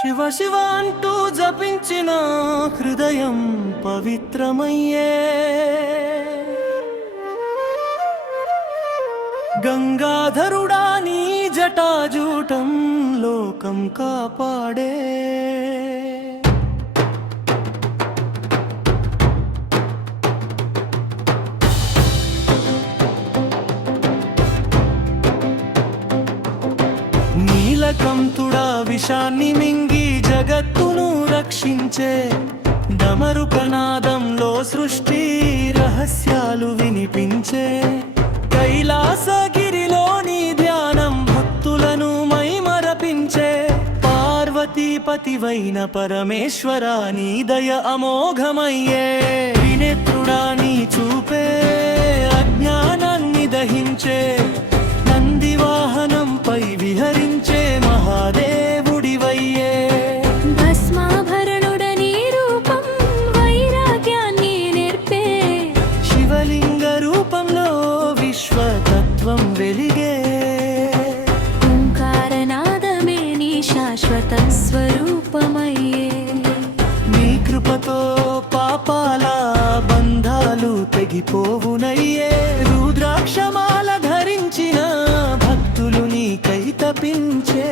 శివ శివ అంటూ జపించిన హృదయం పవిత్రమయ్యే, గంగాధరుడా నీ జటాజూటం లోకం కాపాడే. నీలకంఠుడా విషాన్ని మింగి జగత్తును రక్షించే, డమరుకనాదంలో సృష్టి రహస్యాలు వినిపించే. కైలాసగిరిలోని ధ్యానం భక్తులను మైమరపించే. పార్వతీపతివైన పరమేశ్వరా నీ దయ అమోఘమయ్యే. త్రినేత్రుడా నీ చూపే అజ్ఞానాన్ని దహించే, నందివాహనంపై విహరించే మహాదేవుడివయ్యే. భస్మాభరణుడని రూపం వైరాగ్యాన్ని నేర్పే, శివలింగ రూపంలో విశ్వతత్వం వెలిగే. ఓంకారనాదమే నీ శాశ్వత స్వరూపమయ్యే. నీ కృపతో పాపాల బంధాలు తెగిపోవునయ్యే. రుద్రాక్షమాల ధరించిన భక్తులు నీకై తపించే.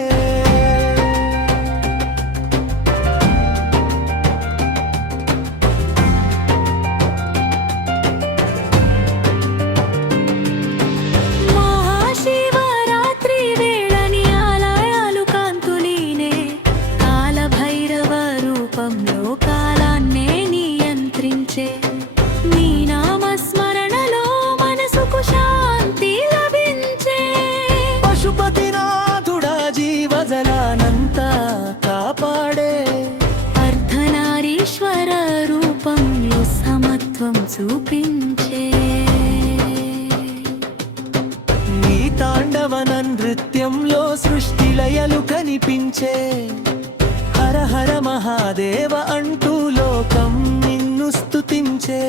మహాశివరాత్రి వేళని ఆలయాలు కాంతులీనే, కాలభైరవ రూపంలో కాలాన్నే నియంత్రించే. నీ నామస్మరణలో మనసుకు శాంతి లభించే. పశుపతినాథుడా జీవజలానంతా కాపాడే. అర్ధనారీశ్వర రూపంలో సమత్వం చూపించే. నీ తాండవన నృత్యంలో సృష్టి లయలు కనిపించే. హర హర మహాదేవ అంటూ లోకం నిన్ను స్తుతించే.